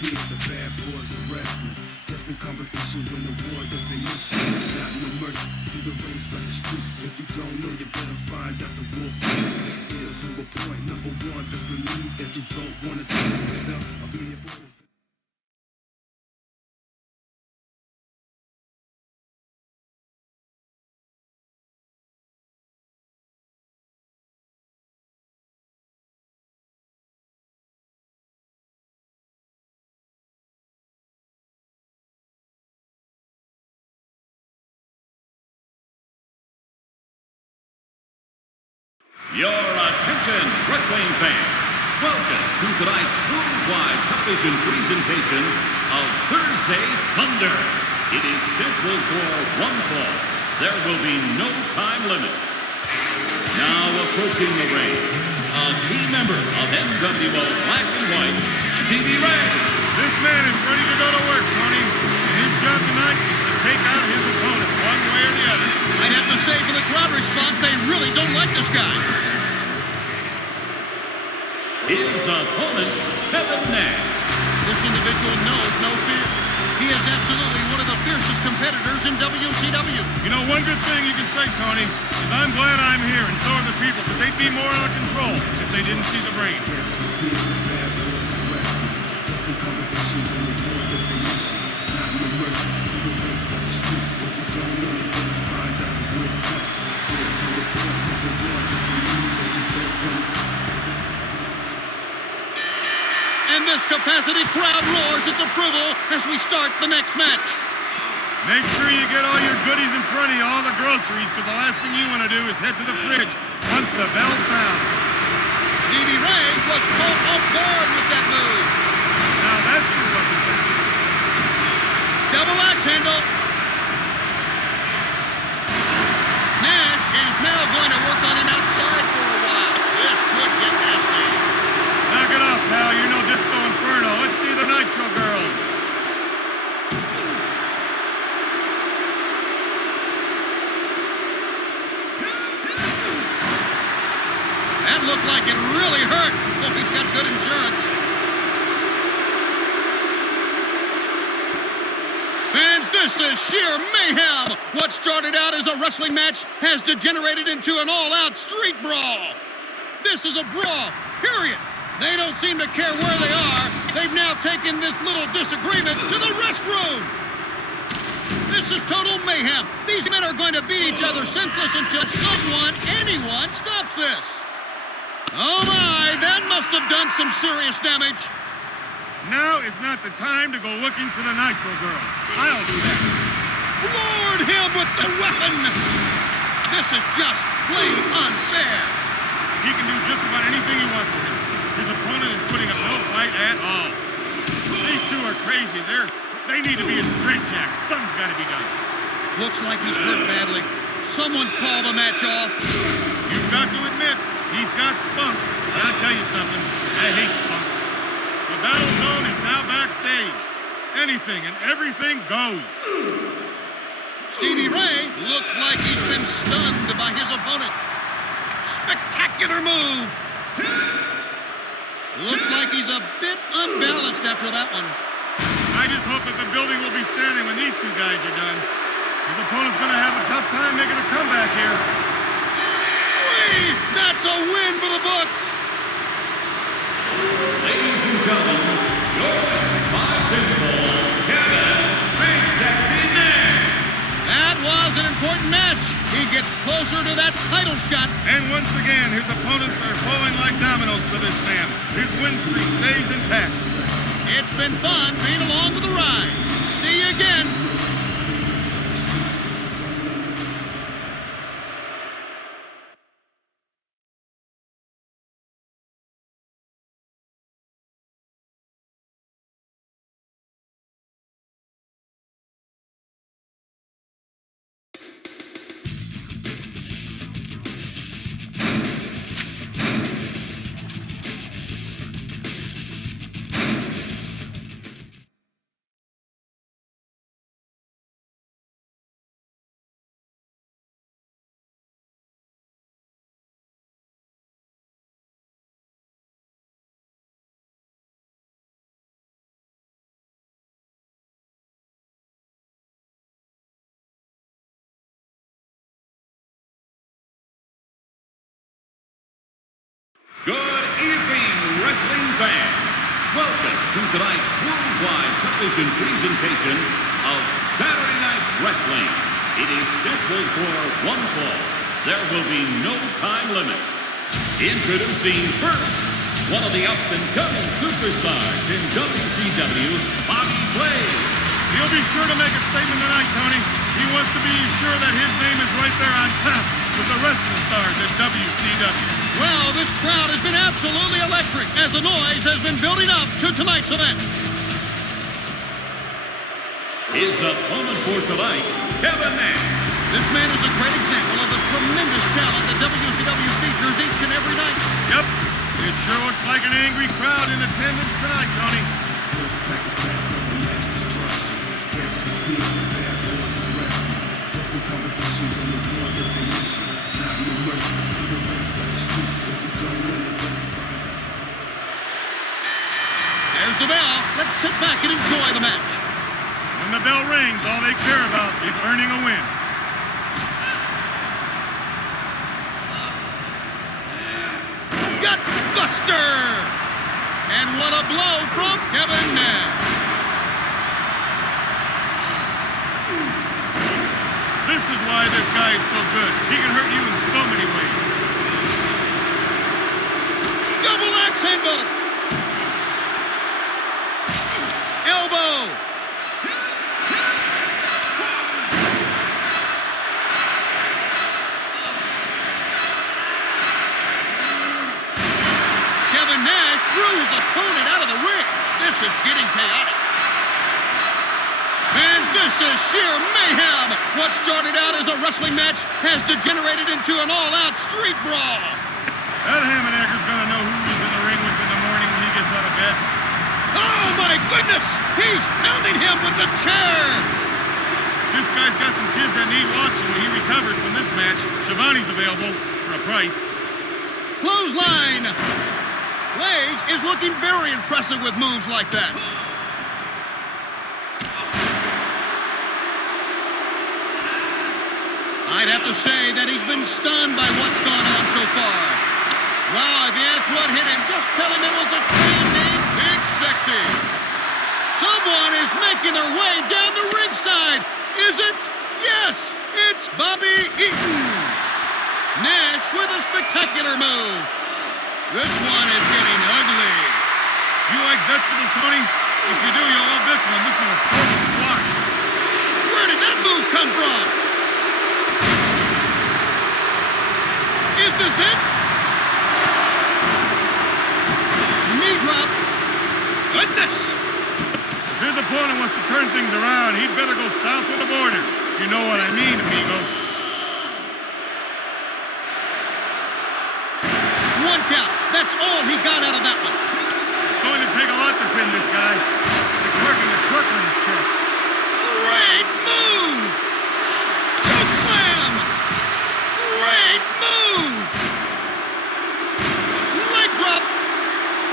here, the bad boys of wrestling. Testing competition, win the war, that's their mission. Not no mercy, see the race like the street. If you don't know, you better find out the war. Here, prove a point, number one, just believe that you don't wanna test with them. I'll be there for you. Your attention, wrestling fans. Welcome to tonight's worldwide television presentation of Thursday Thunder. It is scheduled for one fall. There will be no time limit. Now approaching the ring, a key member of NWO Black and White, Stevie Ray. This man is ready to go to work, Tony. His job tonight is to take out his opponent one way or the other. I'd have to say for the crowd response, they really don't like this guy. His opponent, Kevin Nash. This individual knows no fear. He is absolutely one of the fiercest competitors in WCW. You know, one good thing you can say, Tony, is I'm glad I'm here, and so are the people, but they'd be more out of control if they didn't see the brain. Yes, you see the bad boys of wrestling. Testing competition, win the war, that's their mission. Not no mercy, see the race like the street. If you don't know, you better find out the war. Here, prove a point, number one, just believe that you don't wanna test with them. And this capacity crowd roars its approval as we start the next match. Make sure you get all your goodies in front of you, all the groceries, because the last thing you want to do is head to the fridge once the bell sounds. Stevie Ray was caught off guard with that move. Now that sure wasn't fair. Double axe handle. Nash is now going to work on him outside for a while. This could get nasty. Knock it off, pal. You know Disco Inferno. Let's see the Nitro Girls. That looked like it really hurt. Oh, he's got good insurance. Fans, this is sheer mayhem. What started out as a wrestling match has degenerated into an all-out street brawl. This is a brawl, period. They don't seem to care where they are. They've now taken this little disagreement to the restroom. This is total mayhem. These men are going to beat each other senseless until anyone stops this. Oh my, that must have done some serious damage. Now is not the time to go looking for the Nitro Girl. I'll do that. Floored him with the weapon. This is just plain unfair. He can do just about anything he wants with him. His opponent is putting up no fight at all. These two are crazy. They need to be in straitjackets. Something's got to be done. Looks like he's hurt badly. Someone call the match off. You've got to admit, he's got spunk. But I'll tell you something, I hate spunk. The battle zone is now backstage. Anything and everything goes. Stevie Ray looks like he's been stunned by his opponent. Spectacular move. Looks like he's a bit unbalanced after that one. I just hope that the building will be standing when these two guys are done. His opponent's going to have a tough time making a comeback here. Whee! That's a win for the books. Ladies and gentlemen, your winner by pinfall, Kevin Big Sexy Nash. That was an important match. He gets closer to that title shot. And once again, his opponents are falling like dominoes for this man. His win streak stays intact. It's been fun being along with the ride. See you again. Good evening, wrestling fans. Welcome to tonight's worldwide television presentation of Saturday Night Wrestling. It is scheduled for one fall. There will be no time limit. Introducing first, one of the up-and-coming superstars in WCW, Bobby Blaze. He'll be sure to make a statement tonight, Tony. He wants to be sure that his name is right there on top with the rest of the stars at WCW. Well, this crowd has been absolutely electric as the noise has been building up to tonight's event. His opponent for tonight, Kevin Nash. This man is a great example of the tremendous talent that WCW features each and every night. Yep. It sure looks like an angry crowd in attendance tonight, Tony. Back is back, cause the last destruction. Guess who's seeing the bad boys of wrestling. Testing competition when the war destination. Not no mercy, see the race like the street. If you don't know, you better find out. There's the bell. Let's sit back and enjoy the match. When the bell rings, all they care about is earning a win. Gutbuster! And what a blow from Kevin Nash. This is why this guy is so good. He can hurt you in so many ways. Double axe handle. Elbow. Kevin Nash threw his opponent out of the ring. This is getting chaotic. And this is sheer mayhem. What started out as a wrestling match has degenerated into an all-out street brawl. That Hammonacker's gonna know who he's in the ring with in the morning when he gets out of bed. Oh my goodness! He's pounding him with the chair! This guy's got some kids that need watching when he recovers from this match. Shivani's available for a price. Clothesline! Blaze is looking very impressive with moves like that. I'd have to say that he's been stunned by what's gone on so far. Wow, if you ask what hit him, just tell him it was a train named Big Sexy. Someone is making their way down the ringside. Is it? Yes, it's Bobby Eaton. Nash with a spectacular move. This one is getting ugly. You like vegetables, Tony? If you do, you'll love this one. This is a pork squash. Where did that move come from? Is this it? Knee drop. Goodness! If his opponent wants to turn things around, he'd better go south of the border. You know what I mean, amigo. One count. That's all he got out of that one. It's going to take a lot to pin this guy. He's working the truck on his chest. Great move! Choke slam! Great move! Leg drop!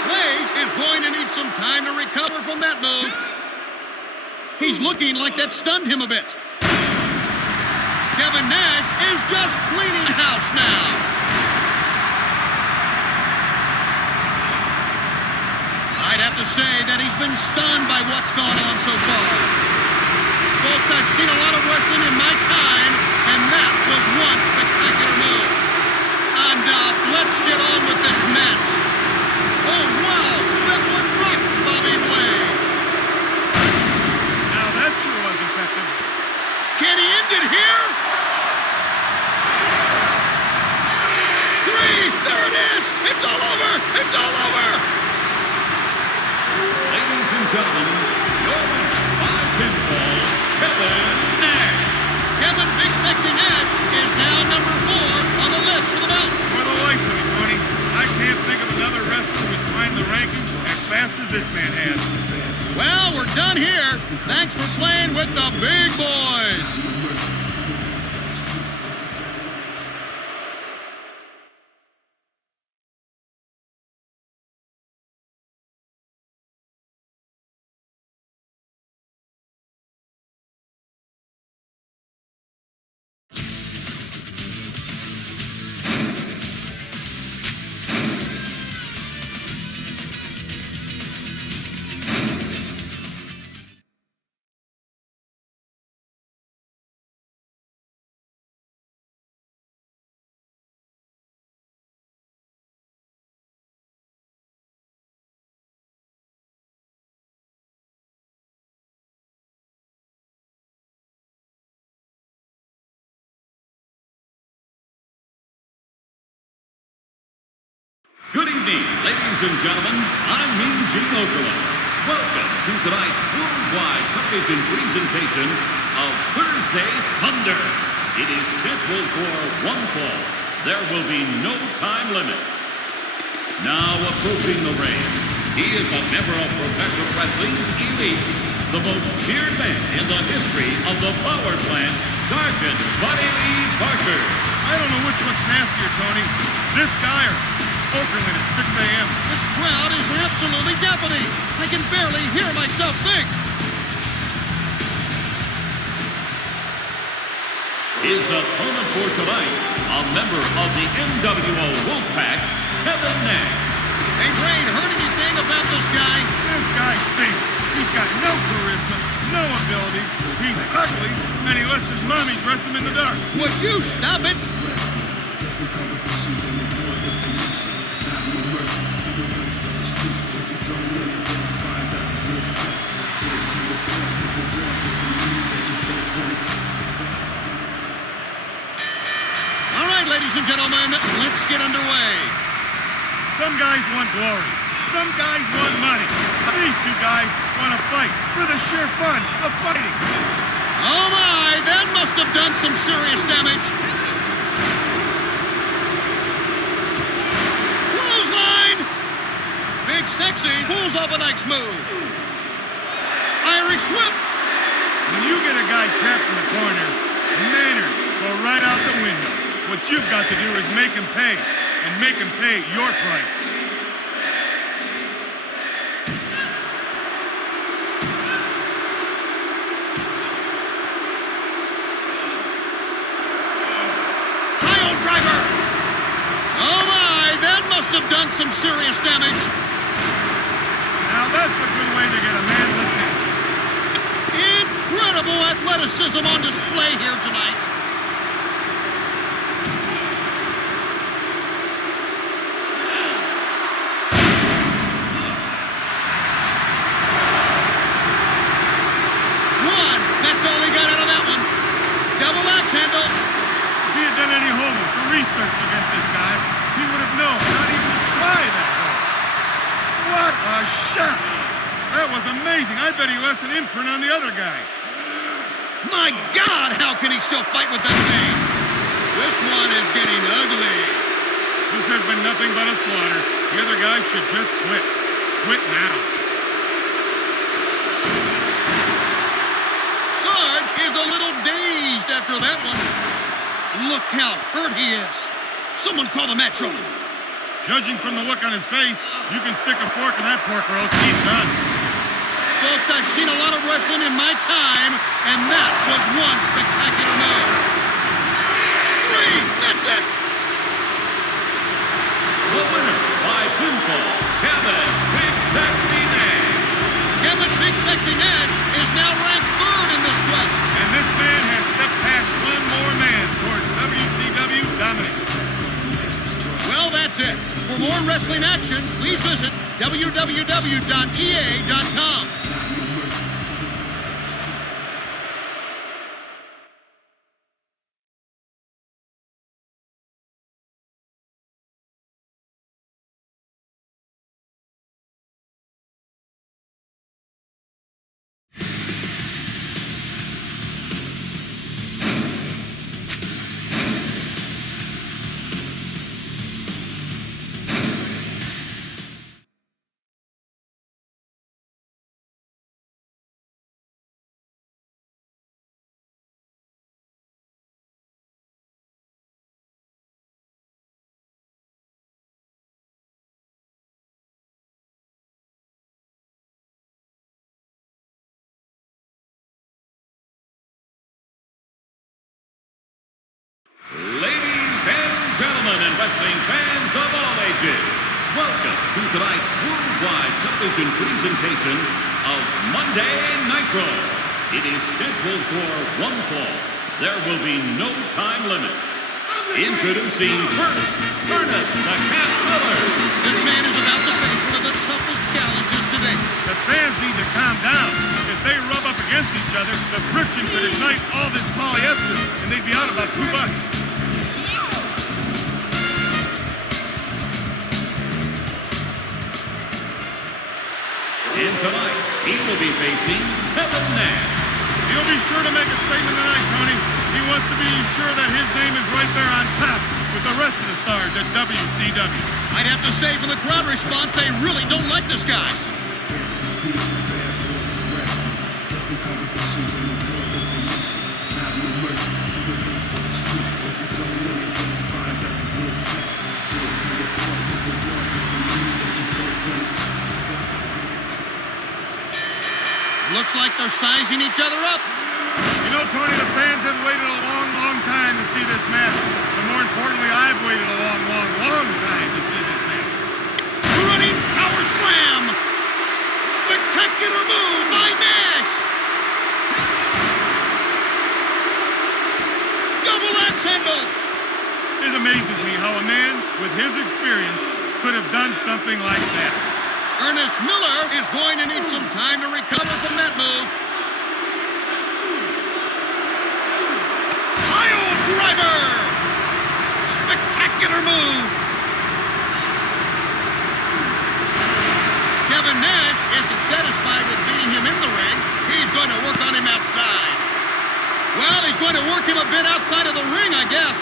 Blaze is going to need some time to recover from that move. He's looking like that stunned him a bit. Kevin Nash is just cleaning house now. I'd have to say that he's been stunned by what's gone on so far. Folks, I've seen a lot of wrestling in my time, and that was one spectacular move. And let's get on with this match. Oh, wow, that one rocked Bobby Blaze. Now that sure was effective. Can he end it here? 3, there it is. It's all over. It's all over. Ladies and gentlemen, your winner by pinfall, Kevin Nash. Kevin Big Sexy Nash is now number 4 on the list for the belt. For the life of me, Tony, I can't think of another wrestler who's climbed the rankings as fast as this man has. Well, we're done here. Thanks for playing with the big boys. evening, ladies and gentlemen. I'm Mean Gene Okerlund. Welcome to tonight's worldwide television presentation of Thursday Thunder. It is scheduled for one fall. There will be no time limit. Now approaching the ring, he is a member of professional wrestling's elite, the most feared man in the history of the power plant, Sergeant Buddy Lee Parker. I don't know which one's nastier, Tony. This guy or Okerlund at 6 a.m. This crowd is absolutely deafening. I can barely hear myself think. His opponent for tonight, a member of the NWO Wolfpack, Kevin Nash. Hey, Ray, heard anything about this guy? This guy stinks. He's got no charisma, no ability. He's ugly, and he lets his mommy dress him in the dark. Would you stop it? Just in competition when the war destination. Not no mercy. See the race like the street. If you don't know, you better find out the real path. Get it to the point. Number one, just believe that you don't want to kiss it. All right, ladies and gentlemen, let's get underway. Some guys want glory. Some guys want money. These two guys want to fight for the sheer fun of fighting. Oh my, that must have done some serious damage. Clothesline! Big Sexy pulls off a nice move. Irish whip. When you get a guy trapped in the corner, manners go right out the window. What you've got to do is make him pay, and make him pay your price. Pile driver. Oh my, that must have done some serious damage. Now that's a good way to get a man's attention. Incredible athleticism on display here tonight. That's all he got out of that one. Double axe handle. If he had done any homework or research against this guy, he would have known not even to try that hard. What a shot! That was amazing. I bet he left an imprint on the other guy. My God, how can he still fight with that thing? This one is getting ugly. This has been nothing but a slaughter. The other guy should just quit. Quit now. Sarge is a little dazed after that one. Look how hurt he is. Someone call the metro. Judging from the look on his face, you can stick a fork in that pork roast. He's done. Folks, I've seen a lot of wrestling in my time, and that was one spectacular move. 3, that's it. The winner by pinfall, Kevin Big Sexy Nash. Kevin Big Sexy Nash is now ranked 3rd in this quest. And this man has stepped past one more man towards WCW dominance. Well, that's it. For more wrestling action, please visit www.ea.com. Ladies and gentlemen and wrestling fans of all ages, welcome to tonight's worldwide television presentation of Monday Nitro. It is scheduled for one fall. There will be no time limit. Introducing first, Ernest the Cat Miller. This man is about to face one of the toughest challenges today. The fans need to calm down. If they rub up against each other, the friction could ignite all this polyester, and they'd be out about $2. tonight, he will be facing Kevin Nash. He'll be sure to make a statement tonight, Tony. He wants to be sure that his name is right there on top with the rest of the stars at WCW. I'd have to say, from the crowd response, they really don't like this guy. Yes, you see the bad boys of wrestling. Just in competition when the war does the mission. Not no mercy, see the race of the street. If you don't know, you better find out the real path. Real to your point, number one is believe that you don't want to disrespect. Looks like they're sizing each other up. You know, Tony, the fans have waited a long, long time to see this match. But more importantly, I've waited a long, long, long time to see this match. Running power slam. Spectacular move by Nash. Double axe handle. It amazes me how a man with his experience could have done something like that. Ernest Miller is going to need some time to recover from that move. Pile driver. Spectacular move. Kevin Nash isn't satisfied with beating him in the ring. He's going to work on him outside. Well, he's going to work him a bit outside of the ring, I guess.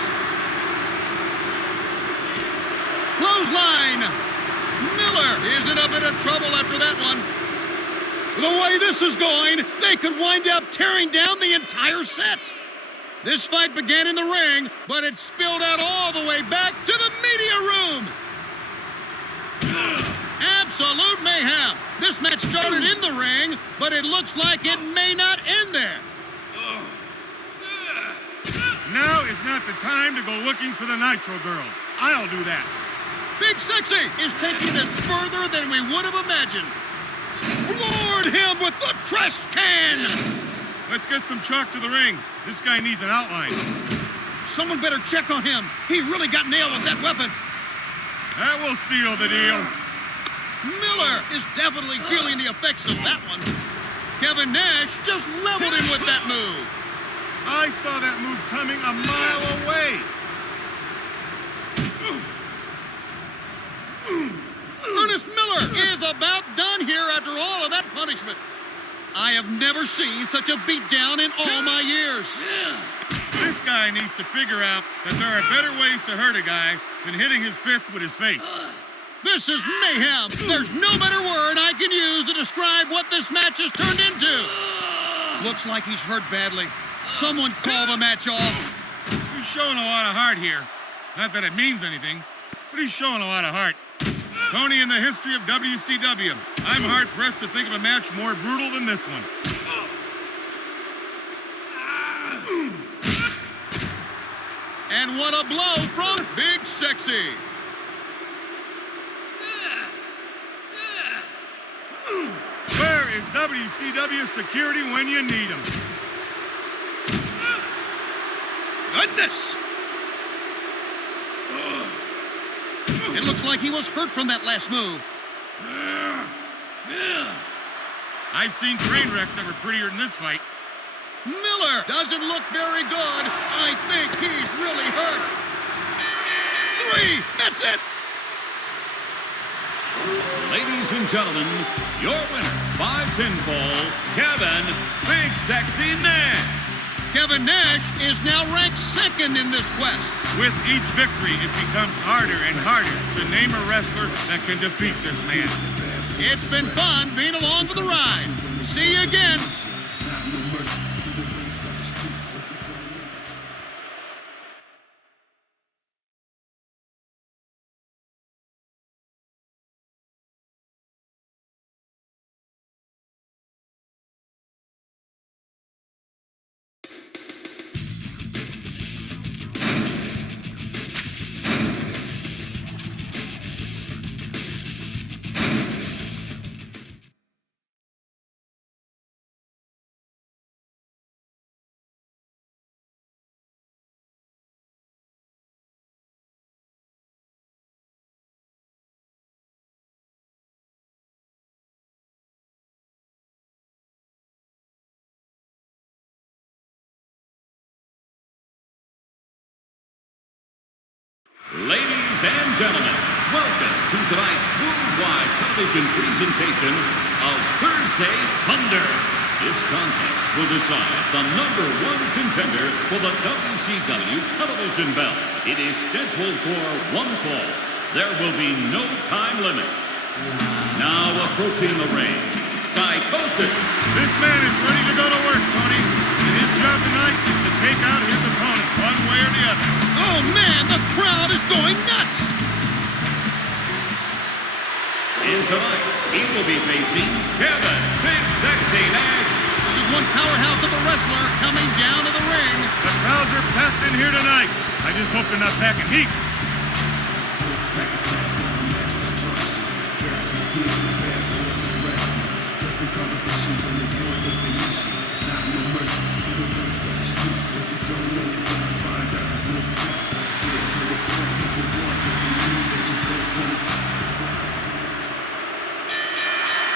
Clothesline. Miller is in a bit of trouble after that one. The way this is going, they could wind up tearing down the entire set. This fight began in the ring, but it spilled out all the way back to the media room. Absolute mayhem. This match started in the ring, but it looks like it may not end there. Now is not the time to go looking for the Nitro Girl. I'll do that. Big Sexy is taking this further than we would have imagined. Floored him with the trash can. Let's get some chalk to the ring. This guy needs an outline. Someone better check on him. He really got nailed with that weapon. That will seal the deal. Miller is definitely feeling the effects of that one. Kevin Nash just leveled him with that move. I saw that move coming a mile away. Ernest Miller is about done here after all of that punishment. I have never seen such a beatdown in all my years. This guy needs to figure out that there are better ways to hurt a guy than hitting his fist with his face. This is mayhem. There's no better word I can use to describe what this match has turned into. Looks like he's hurt badly. Someone call the match off. He's showing a lot of heart here. Not that it means anything, but he's showing a lot of heart. Tony, in the history of WCW, I'm hard-pressed to think of a match more brutal than this one. And what a blow from Big Sexy. Where is WCW security when you need them? Goodness! It looks like he was hurt from that last move. I've seen train wrecks that were prettier than this fight. Miller doesn't look very good. I think he's really hurt. 3, that's it. Ladies and gentlemen, your winner by pinfall, Kevin Big Sexy Nash. Kevin Nash is now ranked 2nd in this quest. With each victory, it becomes harder and harder to name a wrestler that can defeat this man. It's been fun being along for the ride. See you again. Not no mercy, see the race of the street. If you don't know, Ladies and gentlemen, welcome to tonight's worldwide television presentation of Thursday Thunder. This contest will decide the #1 contender for the WCW television belt. It is scheduled for one fall. There will be no time limit. Now approaching the ring, Psychosis. This man is ready to go to work, Tony. And his job tonight is to take out his opponent one way or the other. Oh, man, the crowd is going nuts. And tonight, he will be facing Kevin Big Sexy Nash. This is one powerhouse of a wrestler coming down to the ring. The crowds are packed in here tonight. I just hope they're not packing heat. Back is back, goes a mass destruction. Guess who's seeing the bad boys of wrestling? Just in competition when the war does the mission. Not no mercy, see the race like the street. If you don't know, you're gonna find out the wolf pack. Yeah, prove a point, #1, cause we knew that you don't wanna kiss the ball.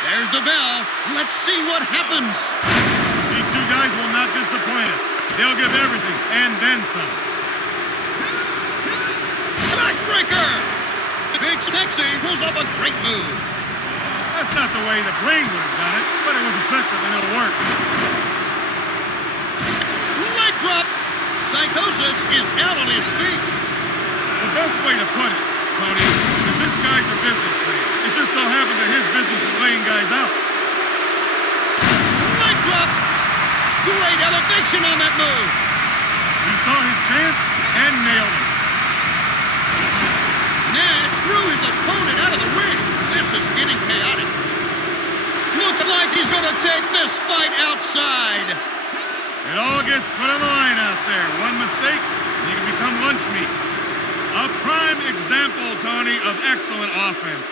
There's the bell. Let's see what happens. These two guys will not disappoint us. They'll give everything, and then some. Backbreaker! Big Sexy pulls off a great move. That's not the way the brain would have done it, but it was effective and it'll work. Leg drop. Psychosis is out on his feet. The best way to put it, Tony, is this guy's a businessman. It just so happens that his business is laying guys out. Leg drop. Great elevation on that move. He saw his chance and nailed it. Nash threw his opponent out of the ring. This is getting chaotic. Looks like he's going to take this fight outside. It all gets put on the line out there. One mistake, and you can become lunch meat. A prime example, Tony, of excellent offense.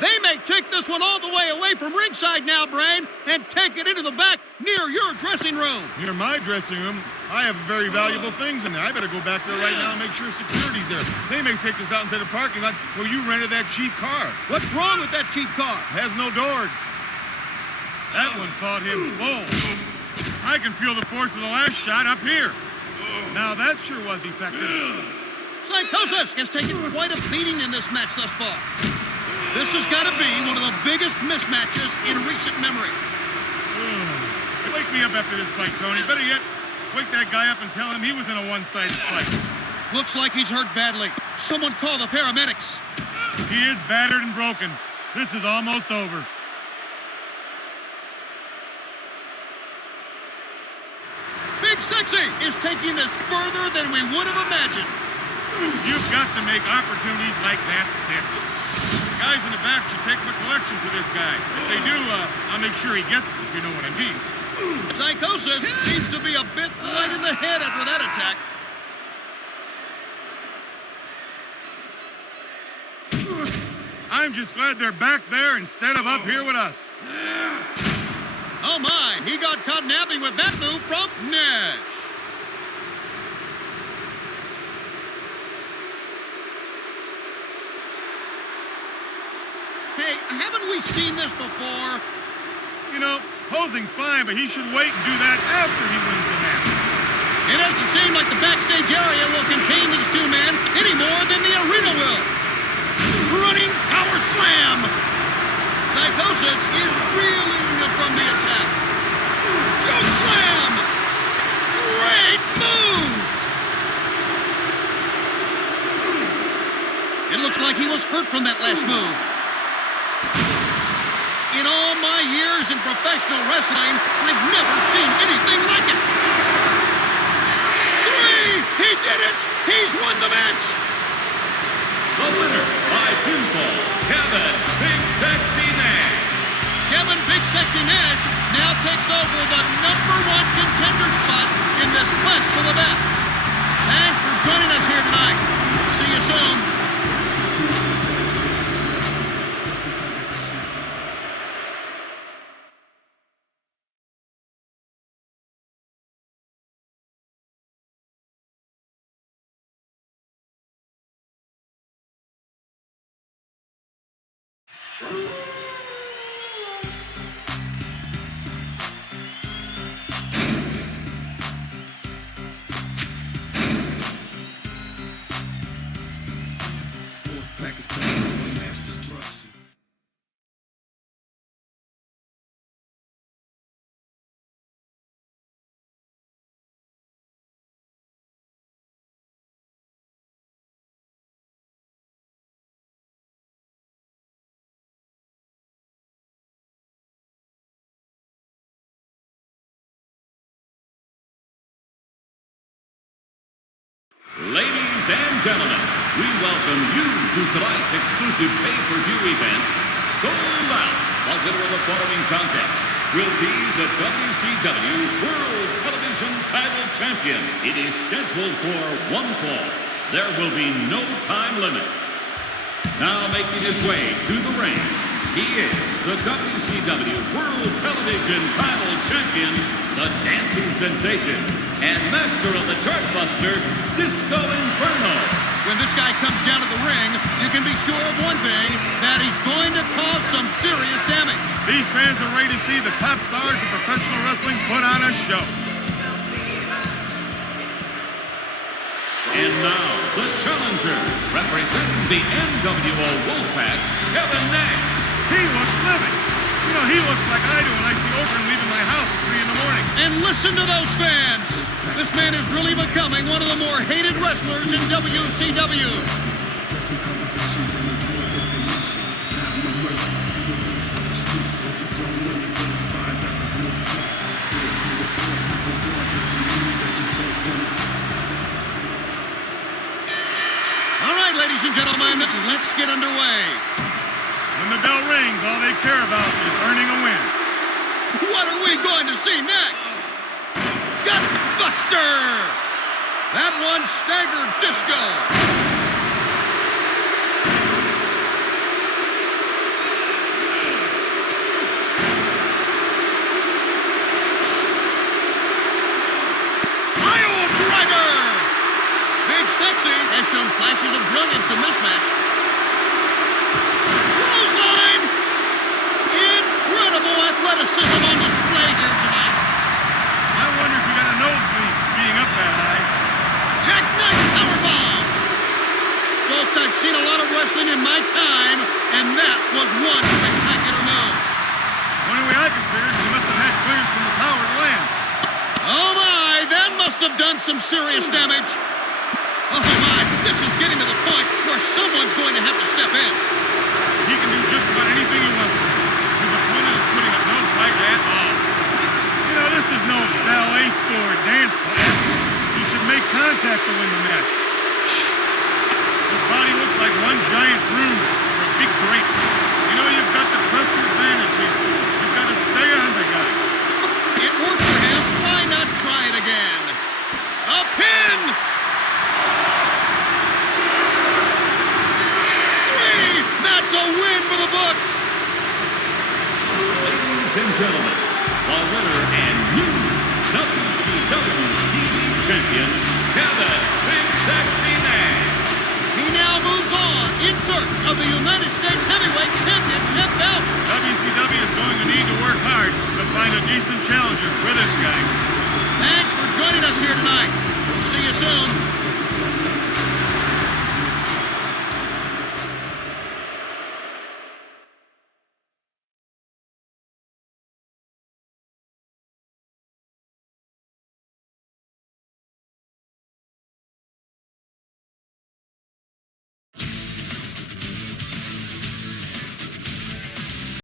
They may take this one all the way away from ringside now, Brain, and take it into the back near your dressing room. Near my dressing room, I have very valuable things in there. I better go back there right now and make sure security's there. They may take this out into the parking lot where you rented that cheap car. What's wrong with that cheap car? It has no doors. That one caught him full. I can feel the force of the last shot up here. Now that sure was effective. Psychosis has taken quite a beating in this match thus far. This has got to be one of the biggest mismatches in recent memory. Wake me up after this fight, Tony. Better yet, wake that guy up and tell him he was in a one-sided fight. Looks like he's hurt badly. Someone call the paramedics. He is battered and broken. This is almost over. Big Sexy is taking this further than we would have imagined. You've got to make opportunities like that stick. The guys in the back should take up a collection for this guy. If they do, I'll make sure he gets it, if you know what I mean. Psychosis seems to be a bit light in the head after that attack. I'm just glad they're back there instead of up here with us. Oh my, he got caught napping with that move from Nash. Hey, haven't we seen this before? You know, posing's fine, but he should wait and do that after he wins the match. It doesn't seem like the backstage area will contain these two men any more than the arena will. Running power slam. Psychosis is reeling from the attack. Choke slam. Great move. It looks like he was hurt from that last move. In all my years in professional wrestling, I've never seen anything like it. 3! He did it! He's won the match! The winner by pinfall, Kevin Big Sexy Nash. Kevin Big Sexy Nash now takes over the #1 contender spot in this quest for the belt. Thanks for joining us here tonight. See you soon. Ladies and gentlemen, we welcome you to tonight's exclusive pay-per-view event, Sold Out. The winner of the following contest will be the WCW World Television Title Champion. It is scheduled for one fall. There will be no time limit. Now making his way to the ring, he is the WCW World Television Title Champion, the dancing sensation, and master of the chartbuster, Disco Inferno. When this guy comes down to the ring, you can be sure of one thing, that he's going to cause some serious damage. These fans are ready to see the top stars of professional wrestling put on a show. And now, the challenger, representing the NWO Wolfpack, Kevin Nash. He looks living. You know, he looks like I do when I see Oakland leaving my house at 3 in the morning. And listen to those fans. This man is really becoming one of the more hated wrestlers in WCW. Just in competition when the war destination. Not no mercy. See the race on the street. If you don't know, you better find out the real part. Get to the point. Number one is believe that you don't want to diss. All right, ladies and gentlemen, let's get underway. When the bell rings, all they care about is earning a win. What are we going to see next? Gutbuster! That one staggered Disco. Pile driver! Big Sexy has shown flashes of brilliance in this match. Clothesline! Incredible athleticism on display here tonight. I wonder if you got a nosebleed being up that high. Jackknife powerbomb! Folks, I've seen a lot of wrestling in my time, and that was one spectacular move. Only way I can figure it is he must have had clearance from the tower to land. Oh my, that must have done some serious damage. Oh my, this is getting to the point where someone's going to have to step in. He can do just about anything he wants to do. His opponent is putting up no fight at all. You know, this is no ballet school or dance class. You should make contact to win the match. His body looks like one giant bruise or a big drape. You know, you've got the crusty advantage here. You've got to stay on the guy. It worked for him. Why not try it again? A pin! 3! That's a win for the books! Ladies and gentlemen, the winner and new WCW TV champion, Kevin Big Sexy Nash. He now moves on in search of the United States Heavyweight Championship belt. WCW is going to need to work hard to find a decent challenger for this guy. Thanks for joining us here tonight. We'll see you soon.